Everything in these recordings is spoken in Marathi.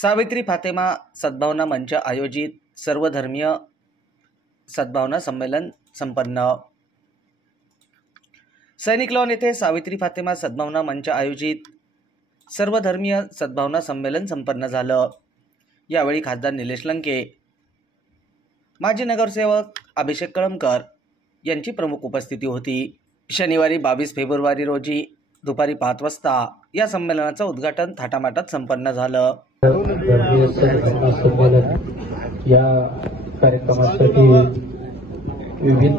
सावित्री फातेमा सद्भावना मंच आयोजित सर्वधर्मीय सद्भावना संमेलन संपन्न। सैनिक लॉन येथे सावित्री फातेमा सद्भावना मंच आयोजित सर्वधर्मीय सद्भावना संमेलन संपन्न झालं। यावेळी खासदार निलेश लंके, माजी नगरसेवक अभिषेक कळमकर यांची प्रमुख उपस्थिती होती। शनिवारी 22 फेब्रुवारी रोजी दुपारी 5 वाजता या संमेलनाचं उद्घाटन थाटामाटात संपन्न झालं। या कार्यक्रमासाठी विविध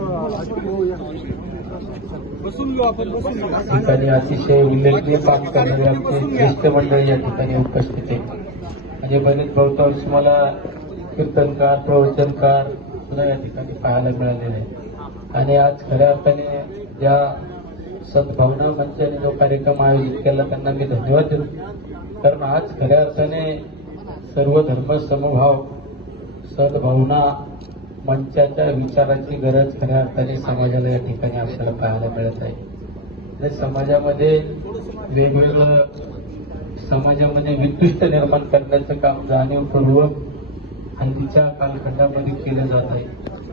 ठिकाणी अतिशय उल्लेखनीय काम करणारे आमचे ज्येष्ठ मंडळी या ठिकाणी उपस्थित आहे। म्हणजे बरेच बहुतेक वर्ष मला कीर्तनकार, प्रवचनकार सुद्धा या ठिकाणी पाहायला मिळालेले आहे। आणि आज खऱ्या अर्थाने ज्या सद्भावना मंचाने जो कार्यक्रम आयोजित केला त्यांना मी धन्यवाद देतो, कारण आज खऱ्या अर्थाने सर्व धर्म समभाव सद्भावना मंचाच्या विचाराची गरज खऱ्या अर्थाने समाजाला या ठिकाणी आपल्याला पाहायला मिळत आहे। समाजामध्ये वेगवेगळं समाजामध्ये विद्वेष निर्माण करण्याचं काम जाणीवपूर्वक हल्लीच्या कालखंडामध्ये केलं जात आहे।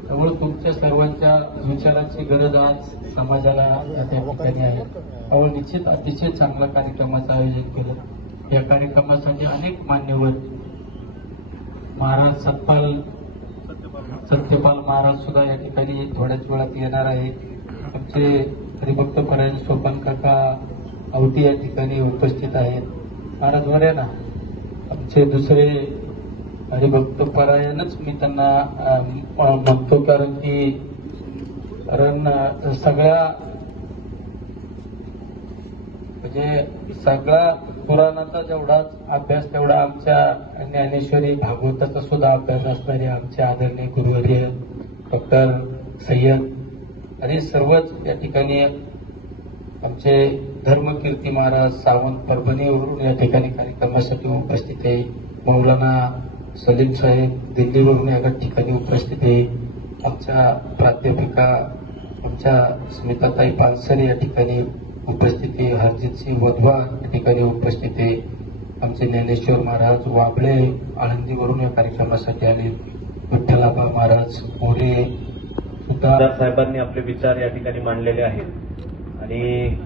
त्यामुळे तुमच्या सर्वांच्या विचाराची गरज आज समाजाला या ठिकाणी आहे। त्यामुळे निश्चित अतिशय चांगल्या कार्यक्रमाचं आयोजन केलं। या कार्यक्रमासाठी अनेक मान्यवर महाराज सत्यपाल महाराज सुद्धा या ठिकाणी थोड्याच वेळात येणार आहे। आमचे हरिभक्त परायण सोपान काका आवटी या ठिकाणी उपस्थित आहेत। महाराज बरे ना, आमचे दुसरे हरिभक्त परायणच मी त्यांना म्हणतो, कारण सगळ्या म्हणजे सगळा पुराणाचा जेवढाच अभ्यास तेवढा आमच्या ज्ञानेश्वरी भागवताचा सुद्धा अभ्यास असणारे आमचे आदरणीय गुरुवर्य डॉक्टर सय्यद आणि सर्वच या ठिकाणी आमचे धर्मकीर्ती महाराज सावंत परभणीवरून या ठिकाणी कार्यक्रमासाठी उपस्थित आहे। मौलाना सलीम साहेब दिल्लीवरून या ठिकाणी उपस्थित आहे। आमच्या प्राध्यापिका आमच्या स्मिताताई पानसरे या ठिकाणी उपस्थित आहे। हरजितसिंह वधवा या ठिकाणी उपस्थित आहे। आमचे ज्ञानेश्वर महाराज वाबळे आळंदीवरून या कार्यक्रमासाठी आले। विठ्ठलाबा महाराज मोरे सुद्धा साहेबांनी आपले विचार या ठिकाणी मांडलेले आहेत आणि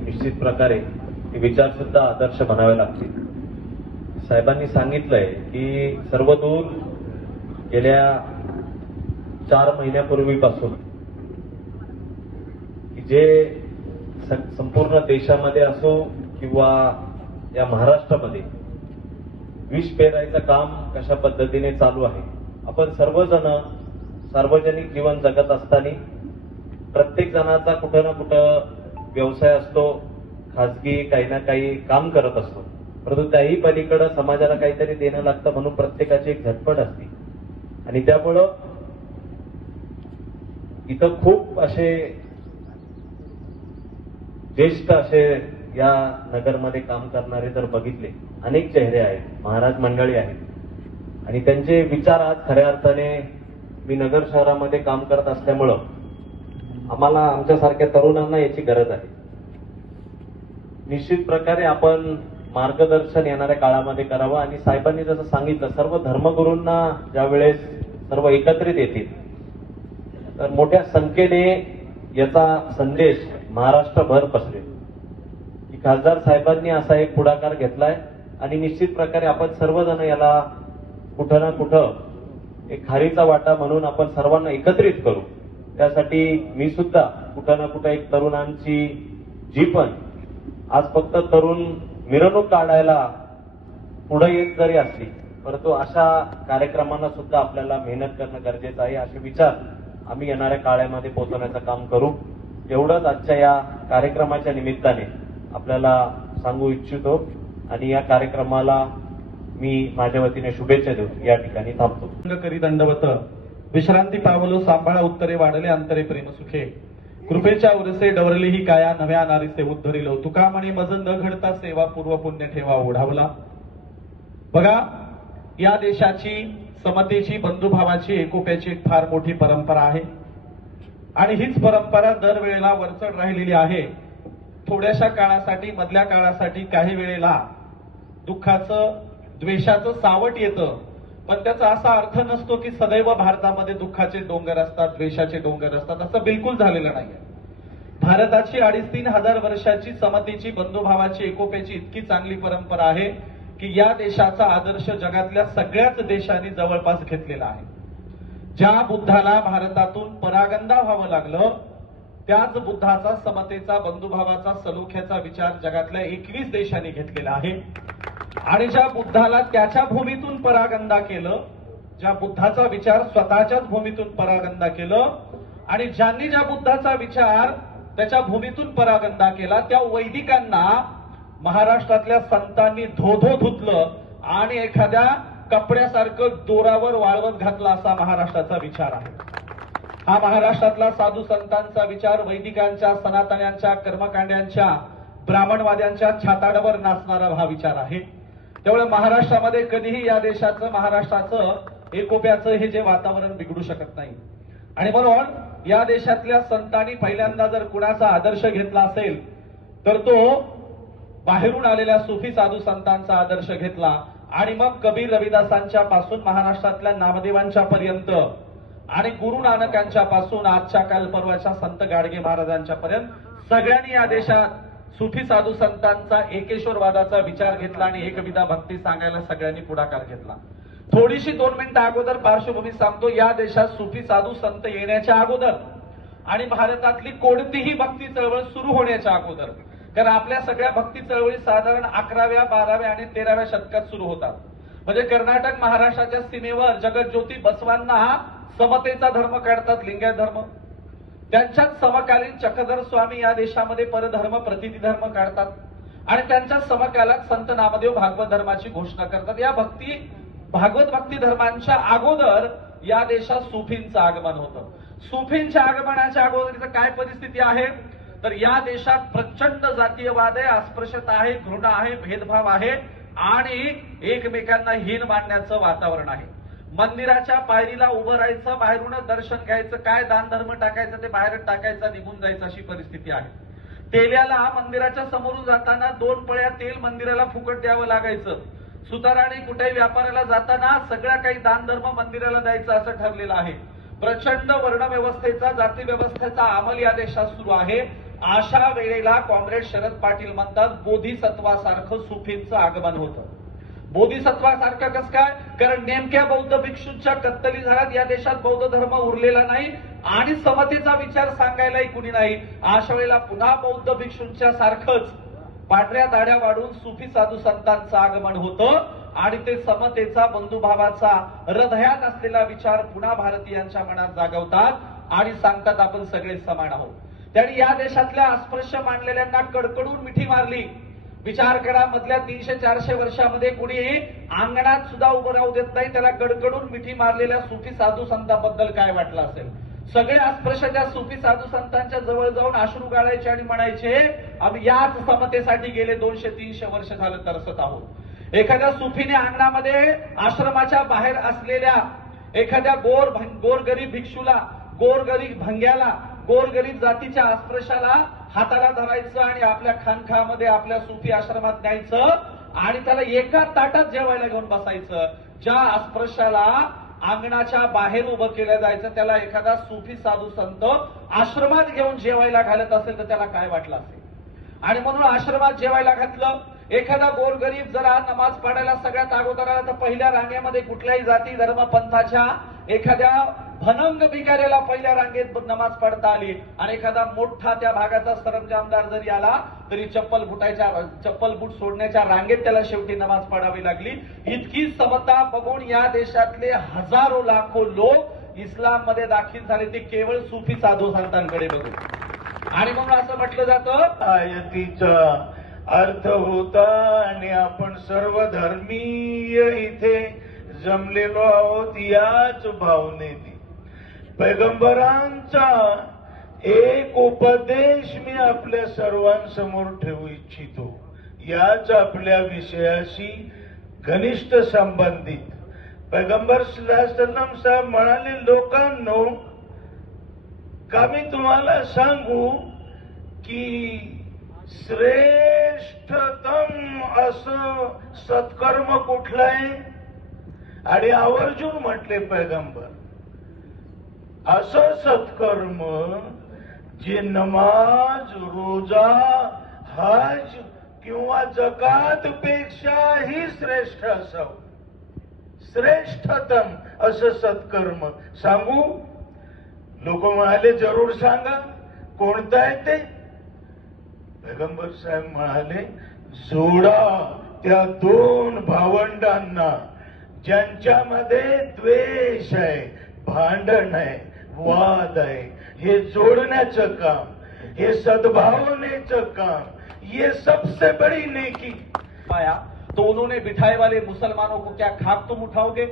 निश्चित प्रकारे हे विचार सुद्धा आदर्श बनावे लागतील। साहेबांनी सांगितलंय की सर्वदूर गेल्या 4 महिन्यापूर्वीपासून जे संपूर्ण देशामध्ये असो किंवा या महाराष्ट्रामध्ये विष पेरायचं काम कशा पद्धतीने चालू आहे। आपण सर्वजण सार्वजनिक जीवन जगत असताना प्रत्येक जणाचा कुठं ना कुठं व्यवसाय असतो, खाजगी काही ना काही काम करत असतो, परंतु त्याही पलीकडे समाजाला काहीतरी देणं लागतं म्हणून प्रत्येकाची एक झटपट असते। आणि त्यामुळं इथं खूप असे ज्येष्ठ असे या नगरमध्ये काम करणारे जर बघितले अनेक चेहरे आहेत, महाराज मंडळी आहेत आणि त्यांचे विचार आज खऱ्या अर्थाने मी नगर शहरामध्ये काम करत असल्यामुळं आम्हाला आमच्यासारख्या तरुणांना याची गरज आहे। निश्चित प्रकारे आपण मार्गदर्शन येणाऱ्या काळामध्ये करावं आणि साहेबांनी जसं सांगितलं सर्व धर्मगुरूंना ज्यावेळेस सर्व एकत्रित येतील तर मोठ्या संख्येने याचा संदेश महाराष्ट्रभर पसरेल की खासदार साहेबांनी असा एक पुढाकार घेतलाय आणि निश्चित प्रकारे आपण सर्वजण याला कुठं ना कुठं एक खारीचा वाटा म्हणून आपण सर्वांना एकत्रित करू। त्यासाठी मी सुद्धा कुठं ना कुठं एक तरुणांची जी पण आज फक्त तरुण मिरवणूक काढायला पुढे येत जरी असली परंतु अशा कार्यक्रमांना सुद्धा आपल्याला मेहनत करणं गरजेचं आहे। असे विचार आम्ही येणाऱ्या काळामध्ये पोहोचवण्याचं काम करू। एवढंच आजच्या या कार्यक्रमाच्या निमित्ताने आपल्याला सांगू इच्छितो आणि या कार्यक्रमाला मी माझ्या वतीने शुभेच्छा देऊ या ठिकाणी थांबतो। करी दंडवत विश्रांती पावलो सांभाळा उत्तरे वाढले अंतरे प्रेम सुखे कृपेच्या उरसे डवरली ही काया नव्या नारीसे उद्धरिलो तुका म्हणे मज न घडता सेवा पूर्व पुण्य ठेवा ओढावला। बघा, या देशाची समतेची, बंधुभावाची, एकोप्याची एक फार मोठी परंपरा आहे आणि हीच परंपरा दरवेळेला वरचढ राहिलेली आहे। थोड्याशा काळासाठी, मधल्या काळासाठी काही वेळेला दुःखाचं द्वेषाचं सावट येतं, पण त्याचा असा अर्थ नसतो की सदैव भारतामध्ये दुःखाचे डोंगर असतात, द्वेषाचे डोंगर असतात. असं बिलकुल झालेलं नाहीये. भारताची 2,500-3 हजार वर्षाची समतेची, बंधुभावाची, एकोप्याची इतकी चांगली परंपरा आहे की या देशाचा आदर्श जगातल्या सगळ्याच देशांनी जवळपास घेतलेला आहे. ज्या बुद्धाला भारतातून परागंदा व्हावं लागलं, त्याच बुद्धाचा, समतेचा, बंधुभावाचा, सलोख्याचा विचार जगातल्या 21 देशांनी घेतलेला आहे. आणि ज्या बुद्धाला त्याच्या भूमीतून परागंदा केलं, ज्या बुद्धाचा विचार स्वतःच्याच भूमीतून परागंदा केलं, आणि ज्यांनी ज्या बुद्धाचा विचार त्याच्या भूमीतून परागंदा केला, त्या वैदिकांना महाराष्ट्रातल्या संतांनी धोधो धुतलं आणि एखाद्या कपड्यासारखं दोरावर वाळवत घातला, असा महाराष्ट्राचा विचार आहे. हा महाराष्ट्रातला साधू संतांचा विचार वैदिकांच्या, सनातन्यांच्या, कर्मकांड्यांच्या, ब्राह्मणवाद्यांच्या छाताडावर नाचणारा हा विचार आहे. त्यामुळे महाराष्ट्रामध्ये कधीही या देशाचं, महाराष्ट्राचं एकोप्याचं हे जे वातावरण बिघडू शकत नाही. आणि म्हणून या देशातल्या संतांनी पहिल्यांदा जर कुणाचा आदर्श घेतला असेल तर तो बाहेरून आलेल्या सुफी साधू संतांचा आदर्श घेतला. आणि मग कबीर, रविदासांच्या पासून महाराष्ट्रातल्या नामदेवांच्या पर्यंत आणि गुरु नानकांच्या पासून आजच्या काल परवाच्या संत गाडगे महाराजांच्या पर्यंत सगळ्यांनी या देशात सुफी साधू संतांचा एकेश्वरवादाचा विचार घेतला आणि एकविधा भक्ती सांगायला सगळ्यांनी पुढाकार घेतला. थोडीशी 2 मिनिटं अगोदर पार्श्वभूमी सांगतो. या देशात सुफी साधू संत येण्याच्या अगोदर आणि भारतातली कोणतीही भक्ती चळवळ सुरू होण्याच्या अगोदर, कारण आपल्या सगळ्या भक्ती चळवळी साधारण 11व्या, 12व्या आणि 13व्या शतकात सुरू होतात. म्हणजे कर्नाटक महाराष्ट्राच्या सीमेवर जगज्योती बसवांना समतेचा धर्म काढतात, लिंगायत धर्म. त्यांच्याच समकालीन चक्रधर स्वामी या देशामध्ये परधर्म, प्रतिती धर्म काढतात आणि त्यांच्याच समकालात संत नामदेव भागवत धर्माची घोषणा करतात. या भागवत भक्ती धर्मांच्या अगोदर या देशात सुफींचं आगमन होतं. सुफींच्या आगमनाच्या अगोदरची काय परिस्थिती आहे तर या देशात प्रचंड जातीयवाद आहे, अस्पृश्यता आहे, घृणा आहे, भेदभाव आहे आणि एकमेकांना हीन मानण्याचं वातावरण आहे. मंदिराच्या पायरीला उभं राहायचं, बाहेरून दर्शन घ्यायचं, काय दान धर्म टाकायचं ते बाहेर टाकायचं, निघून जायचं, अशी परिस्थिती आहे. तेल्याला मंदिराच्या समोरून जाताना 2 पळ्या तेल मंदिराला फुकट द्यावं लागायचं. सुताराने कुठेही व्यापाराला जाताना सगळ्या काही दान धर्म मंदिराला द्यायचं असं ठरलेलं आहे. प्रचंड वर्णव्यवस्थेचा, जाती व्यवस्थेचा अंमल या देशात सुरू आहे. अशा वेळेला कॉम्रेड शरद पाटील म्हणतात बोधिसत्वासारखं सुफींचं आगमन होतं. बोधिसत्वासारखं कसं काय? कारण नेमक्या बौद्ध भिक्षूंच्या कत्तली झाल्यात. या देशात बौद्ध धर्म उरलेला नाही आणि समतेचा विचार सांगायलाही कुणी नाही. अशा वेळेला पुन्हा बौद्ध भिक्षूंच्या सारखंच पांढऱ्या दाढ्या वाढून सुफी साधू संतांचं आगमन होतं आणि ते समतेचा, बंधुभावाचा, हृदयात असलेला विचार पुन्हा भारतीयांच्या मनात जागवतात आणि सांगतात आपण सगळे समान आहोत. त्यांनी या देशातल्या अस्पृश्य मानलेल्यांना कडकडून मिठी मारली. विचार करा, मधल्या 300-400 वर्षामध्ये कुणी अंगणात सुद्धा उभं राहू देत नाही. त्याला कडकडून मिठी मारलेल्या सुफी साधू संतांबद्दल काय वाटलं असेल? सगळे अस्पृश्याच्या सुफी साधू संतांच्या जवळ जाऊन अश्रू गाळायचे आणि म्हणायचे आम्ही याच समतेसाठी गेले 200-300 वर्ष झालं तरसत आहोत. एखाद्या सुफीने अंगणामध्ये आश्रमाच्या बाहेर असलेल्या एखाद्या गोरगरीब भिक्षूला, गोरगरीब भंग्याला, गोरगरीब जातीच्या अस्पृश्याला हाताला धरायचं आणि आपल्या खानखामध्ये, आपल्या सुफी आश्रमात न्यायचं आणि त्याला एका ताटात जेवायला घेऊन बसायचं. ज्या अस्पृश्याला अंगणाच्या बाहेर उभं केलं जायचं त्याला एखादा सुफी साधू संत आश्रमात घेऊन जेवायला घालत असेल तर त्याला काय वाटलं असेल? आणि म्हणून आश्रमात जेवायला घातलं. एखादा गोरगरीब जरा नमाज पडायला सगळ्यात अगोदर आला तर पहिल्या रांगेमध्ये कुठल्याही जाती धर्म पंथाच्या एखाद्या भनंग भिकाऱ्याला पहिल्या रांगेत नमाज पडता आली आणि एखादा मोठा त्या भागाचा सरंजामदार जरी आला तरी चप्पल बूट सोडण्याच्या रांगेत त्याला शेवटी नमाज पडावी लागली. इतकी समता बघून या देशातले हजारो लाखो लोक इस्लाम मध्ये दाखल झाले, ते केवळ सुफी साधू संतांकडे बघून. आणि म्हणून असं म्हटलं जातं आयतीचा अर्थ होता आणि आपण सर्व धर्मीय इथे जमलेलो आहोत याच भावनेने. पैगंबरांचा एक उपदेश मी आपल्या सर्वांसमोर ठेवू इच्छितो. याच आपल्या विषयाशी घनिष्ठ संबंधित. पैगंबर सल्लल्लाहु साहेब म्हणाले, लोकांनो का मी तुम्हाला सांगू की श्रेष्ठतम असं सत्कर्म कुठलं आहे? आणि आवर्जून म्हटले पैगंबर, असं सत्कर्म जे नमाज, रोजा, हज किंवा जकात पेक्षाही श्रेष्ठ असावं. श्रेष्ठतम असं सत्कर्म सांगू? लोक म्हणाले जरूर सांगा, कोणतं आहे ते? पैगंबर साहेब म्हणाले, जोडा त्या दोन भावंडांना ज्यांच्यामध्ये द्वेष आहे, भांडण आहे, वाद आहे. हे जोडण्याचं काम, हे सद्भावनेचं काम, ये सबसे बड़ी नेकी. पाया तो उन्होंने बिठाए वाले मुसलमानों को क्या खाक तुम उठाओगे?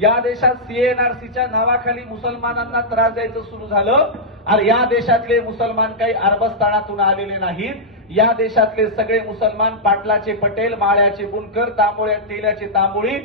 या देशात सीएनआरसीच्या नावाखाली मुसलमानांना त्रास द्यायचं सुरू झालं. आणि या देशातले मुसलमान काही अरबस्थानातून आलेले नाहीत. या देशातले सगळे मुसलमान पाटलाचे पटेल, माळ्याचे बुनकर, तांबोळ्या तेल्याचे तांबोळी,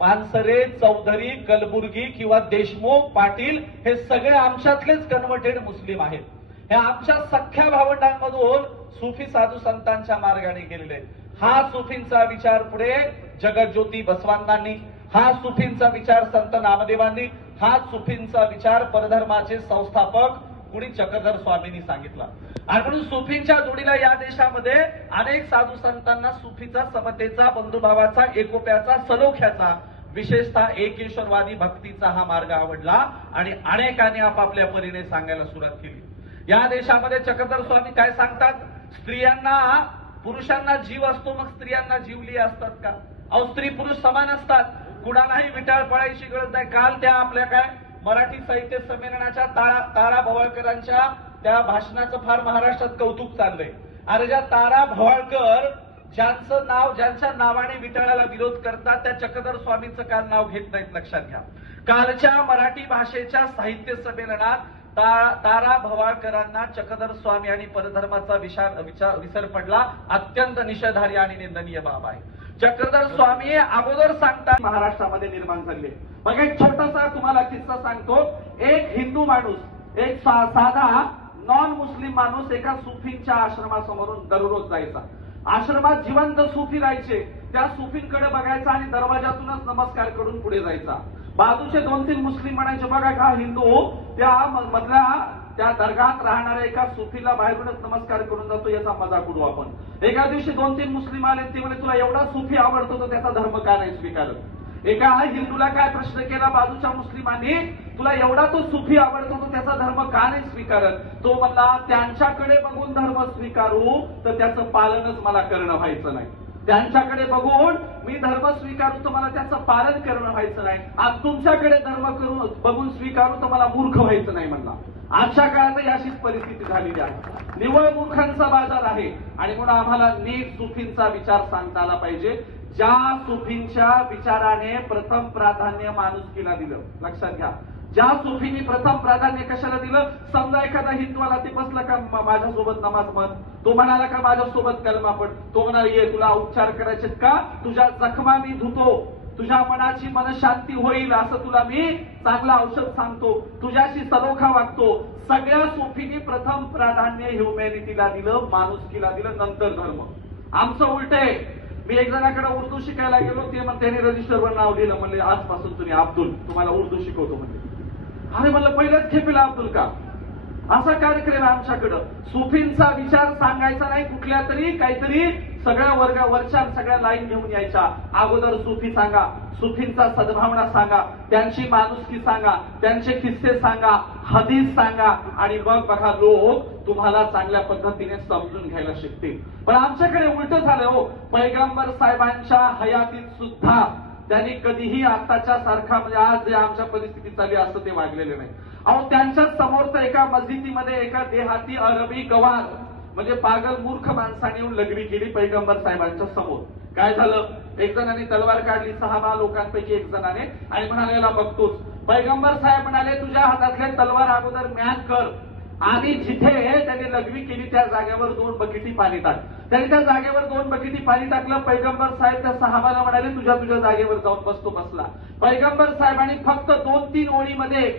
पानसरे, चौधरी, कलबुर्गी किंवा देशमुख, पाटील हे सगळे आमच्यातलेच कन्व्हर्टेड मुस्लिम आहेत. हे आमच्या सख्या भावंडांमधून सुफी साधू संतांच्या मार्गाने गेलेले आहेत. हा सुफींचा विचार पुढे जगज्योती बसवांनांनी, हा सुफींचा विचार संत नामदेवांनी, हा सुफींचा विचार परधर्माचे संस्थापक कुणी चक्रधर स्वामींनी सांगितला. आणि म्हणून सुफींच्या जोडीला या देशामध्ये अनेक साधू संतांना सुफीचा, समतेचा, बंधुभावाचा, एकोप्याचा, सलोख्याचा, विशेषतः एकेश्वरवादी भक्तीचा हा मार्ग आवडला आणि अनेकांनी आपापल्या परीने सांगायला सुरुवात केली. या देशामध्ये चक्रधर स्वामी काय सांगतात? स्त्रियांना, पुरुषांना जीव असतो, मग स्त्रियांना जीवली असतात का? अहो, स्त्री पुरुष समान असतात. कुणालाही विटाळ पडायची गरज नाही. काल त्या आपल्या काय मराठी साहित्य संमेलनाच्या तारा भवाळकरांच्या त्या भाषणाचं फार महाराष्ट्रात कौतुक चाललंय. अरे ज्या तारा भवाळकर ज्यांच्या नावाने विटाळाला विरोध करतात, त्या चक्रधर स्वामींचं काल नाव घेत नाहीत. लक्षात घ्या, कालच्या मराठी भाषेच्या साहित्य संमेलनात तारा भवाळकरांना चक्रधर स्वामी आणि परधर्माचा विसर पडला. अत्यंत निषेधार्ह आणि निंदनीय बाब आहे. चक्रधर स्वामी अगोदर सांगतात महाराष्ट्रामध्ये निर्माण झाले. मग एक छोटासा तुम्हाला किस्सा सांगतो. एक हिंदू माणूस, एक साधा नॉन मुस्लिम माणूस एका सुफींच्या आश्रमासमोरून दररोज जायचा. आश्रमात जिवंत सुफी राहायचे. त्या सुफींकडे बघायचा आणि दरवाजातूनच नमस्कार करून पुढे जायचा. बाजूचे 2-3 मुस्लिम म्हणायचे, बघा का हिंदू त्या मधल्या त्या दर्गात राहणाऱ्या एका सुफीला बाहेरूनच नमस्कार करून जातो, याचा मजाक उडवू आपण. एका दिवशी 2-3 मुस्लिम आले. ते म्हणे, तुला एवढा सुफी आवडतो तर त्याचा धर्म का नाही स्वीकारत? एका हिंदूला काय प्रश्न केला बाजूच्या मुस्लिमांनी, तुला एवढा तो सुफी आवडतो तर त्याचा धर्म का नाही स्वीकारत? तो म्हणला, त्यांच्याकडे बघून धर्म स्वीकारू तर त्याचं पालनच मला करणं व्हायचं नाही. त्यांच्याकडे बघून मी धर्म स्वीकारू तर मला त्याचं पालन करणं व्हायचं नाही. आज तुमच्याकडे धर्म बघून स्वीकारू तर मला मूर्ख व्हायचं नाही म्हणला. आजच्या काळात अशीच परिस्थिती झालेली आहे. निव्वळ मूर्खांचा बाजार आहे. आणि म्हणून आम्हाला नीट सुफींचा विचार सांगता आला पाहिजे. ज्या सुफींच्या विचाराने प्रथम प्राधान्य माणुसकीला दिलं. लक्षात घ्या, ज्या सुफींनी प्रथम प्राधान्य कशाला दिलं? समजा एखादा हिंदूला ते बसला का माझ्यासोबत नमाज म्हण, तो म्हणाला का माझ्यासोबत कलमा पड, तो म्हणाला ये तुला उपचार करायचे का, तुझ्या जखमा मी धुतो, तुझ्या मनाची मनशांती होईल, असं तुला मी चांगलं औषध सांगतो, तुझ्याशी सलोखा वागतो. सगळ्या सुफींनी प्रथम प्राधान्य ह्युमॅनिटीला दिलं, माणुसकीला दिलं, नंतर धर्म. आमचं उलट आहे. मी एक जणाकडे उर्दू शिकायला गेलो. ते म्हणते त्याने रजिस्टरवर नाव दिलं. म्हणले आजपासून तुम्ही अब्दुल, तुम्हाला उर्दू शिकवतो म्हणले. अरे म्हणलं पहिल्याच खेपेला अब्दुल का? असा कार्यक्रम आहे आमच्याकडं. सुफींचा विचार सांगायचा नाही, कुठल्या तरी काहीतरी सगळ्या वर्गावरच्या सगळ्या लाईन घेऊन यायच्या. अगोदर सुफी सांगा, सुफींचा सद्भावना सांगा, त्यांची माणुसकी सांगा, त्यांचे किस्से सांगा, हदीस सांगा, आणि मग बघा लोक तुम्हाला चांगल्या पद्धतीने समजून घ्यायला शिकतील. पण आमच्याकडे उलट झालं हो. पैगंबर साहेबांच्या हयातीत सुद्धा त्यांनी कधीही आताच्या सारखा, म्हणजे आज जे आमच्या परिस्थिती चालली असं ते वागलेले नाही. अहो, त्यांच्या समोर तर एका मस्जिदीमध्ये एका देहाती अरबी गवार म्हणजे पागल मूर्ख माणसाने येऊन लग्नी केली पैगंबर साहेबांच्या समोर. काय झालं? एक जणाने तलवार काढली 6 लोकांपैकी एक जणाने, आणि म्हणाले याला बघतोच. पैगंबर साहेब म्हणाले तुझ्या हातातले तलवार अगोदर म्यान कर, आणि जिथे त्याने लग्नी केली त्या जागेवर 2 बकेटी पाणी टाक. त्यांनी त्या जागेवर 2 बकेटी पाणी टाकलं. पैगंबर साहेब त्या 6 म्हणाले तुझ्या जागेवर जाऊन बसतो. बसला. पैगंबर साहेबांनी फक्त 2-3 ओळीमध्ये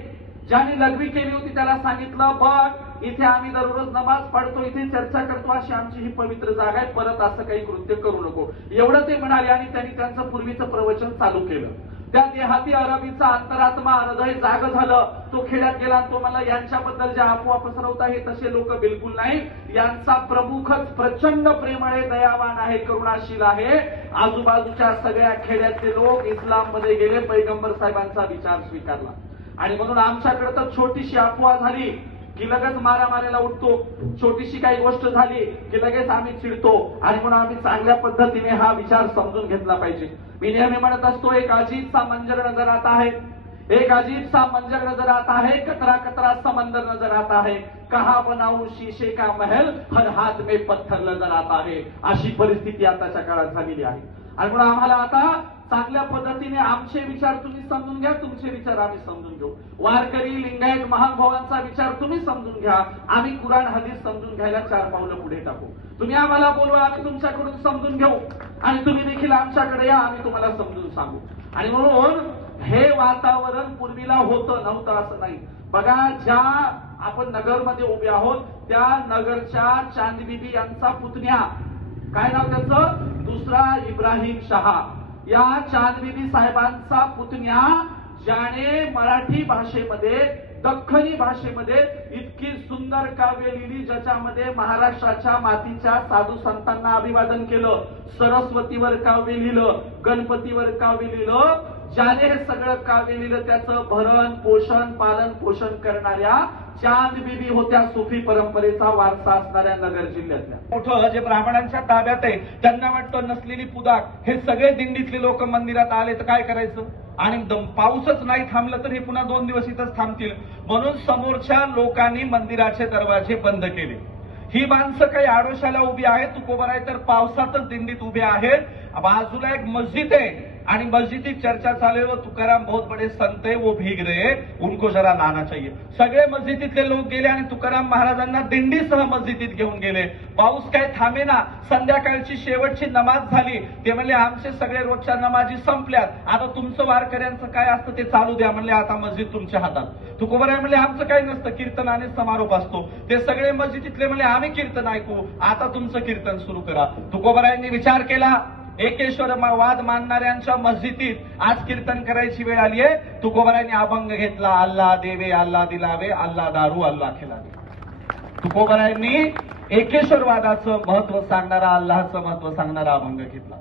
ज्याने लग्नी केली होती त्याला सांगितलं, बघ इथे आम्ही दररोज नमाज पढतो, इथे चर्चा करतो, अशी आमची ही पवित्र जागा आहे, परत असं काही कृत्य करू नको, एवढं ते म्हणाले. आणि त्यांनी त्यांचं पूर्वीचं प्रवचन चालू केलं. त्या देहाती अरबीचा अंतरात्मा हृदय जाग झालं. तो खेड्यात गेला, तो मला यांच्याबद्दल जे अफवा पसरवता हे तसे लोक बिलकुल नाही, यांचा प्रमुखच प्रचंड प्रेमळ आहे, दयावान आहे, करुणाशील आहे. आजूबाजूच्या सगळ्या खेड्यातले लोक इस्लाम मध्ये गेले, पैगंबर साहेबांचा विचार स्वीकारला. आणि म्हणून आमच्याकडे तर छोटीशी अफवा झाली की लगेच मारामारीला उठतो, छोटीशी काही गोष्ट झाली की लगेच आम्ही चिडतो. आणि म्हणून आम्ही चांगल्या पद्धतीने हा विचार समजून घेतला पाहिजे. मी नेहमी म्हणत असतो, एक अजीब सा मंजर नजर आता है, एक अजीब सा मंजर नजर आता है, कतरा कतरा समंदर नजर आता है, कहा बनाऊ शीशे का महल, हर हात में पत्थर नजर आता है. अशी परिस्थिती आताच्या काळात झालेली आहे. आणि म्हणून आम्हाला आता चांगल्या पद्धतीने आमचे विचार तुम्ही समजून घ्या, तुमचे विचार आम्ही समजून घेऊ. वारकरी लिंगायत महानुभावांचा विचार तुम्ही समजून घ्या, आम्ही कुराण हदीस समजून घ्यायला 4 पावलं पुढे टाकू. तुम्ही आम्हाला बोलवा, आम्ही तुमच्याकडून समजून घेऊ, आणि तुम्ही देखील आमच्याकडे या, आम्ही तुम्हाला समजून सांगू. आणि म्हणून हे वातावरण पूर्वीला होतं नव्हतं असं नाही. बघा, ज्या आपण नगरमध्ये उभे आहोत त्या नगरच्या चांदबीबी यांचा पुतण्या, काय नाव त्याचं, दुसरा इब्राहिम शहा, या चांदबीबी साहेबांचा पुतण्या, ज्याने मराठी भाषेमध्ये, दख्खनी भाषेमध्ये इतकी सुंदर काव्य लिहिली, ज्याच्यामध्ये महाराष्ट्राच्या मातीच्या साधू संतांना अभिवादन केलं, सरस्वतीवर काव्य लिहिलं, गणपतीवर काव्य लिहिलं, ज्याने हे सगळं काव्य लिहिलं त्याचं भरण पोषण पालन पोषण करणाऱ्या चांदबीबी होत्या, सुफी परंपरेचा वारसा असणाऱ्या नगर जिल्ह्यातल्या. मोठं जे ब्राह्मणांच्या ताब्यात आहे त्यांना वाटतं नसलेली पुदाक, हे सगळे दिंडीतले लोक मंदिरात आले तर काय करायचं, आणि पाऊसच नाही थांबलं तर हे पुन्हा 2 दिवस इथंच थांबतील. म्हणून समोरच्या लोकांनी मंदिराचे दरवाजे बंद केले. ही माणसं काही आडोशाला उभी आहेत, तुकोबराय तर पावसातच दिंडीत उभे आहेत. बाजूला एक मस्जिद आहे आणि मस्जिदी चर्चा चालू है, तुकाराम बहुत बड़े संत है, वो भीग रहे, उनको जरा लाना चाहिए. सगळे मस्जिदीतले लोक गेले आणि तुकाराम महाराजांना दिंडीसह मस्जिदीत घेऊन गेले. पाऊस काय थांबेना. संध्याकाळची शेवटची नमाज झाली. ते म्हणले आमचे सगळे रोजच्या नमाजी संपल्यात, आता तुमचं वारकऱ्यांचं काय असतं ते चालू द्या. म्हणले आता मस्जिद तुमच्या हातात. तुकोबराय म्हणले आमचं काही नसतं, कीर्तनाने समारोप असतो. ते सगळे मस्जिदीतले म्हणले आम्ही कीर्तन ऐकू, आता तुमचं कीर्तन सुरू करा. तुकोबरायांनी विचार केला, एकेश्वरवाद मानणाऱ्यांच्या मस्जिदीत आज कीर्तन करायची वेळ आली आहे. तुकोबरायांनी अभंग घेतला, अल्लाह देवे अल्लाह दिलावे, अल्लाह दारू अल्लाह खिलावे. तुकोबरायांनी एकेश्वरवादाचं महत्व सांगणारा, अल्लाहचं महत्व सांगणारा अभंग घेतला.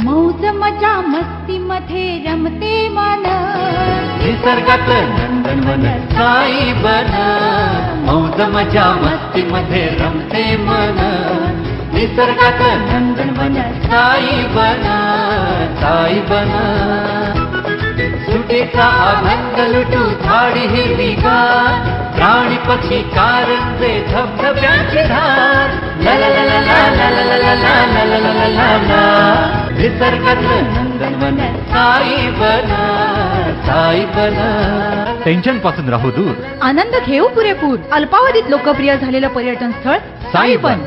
मौज मजा मस्ती मध्ये रमते मन, निसर्गात नंदनवन साई बन. मौज मजा मस्ती मध्ये रमते मन, निसर्गात नंदनवन साई बन, साई बन. सुटीचा आनंद लुटू झाडी हिरवीगार, प्राणी पक्षी कारंजे धबधब्याची धार. ला ला ला ला ला ला ला ला ला ला ला ला ला ला. निसर्गातलं नंदनवन साई बन, साई बन. टेन्शन पासून राहू दूर, आनंद घेऊ पुरेपूर. अल्पावधीत लोकप्रिय झालेलं पर्यटन स्थळ साई बन.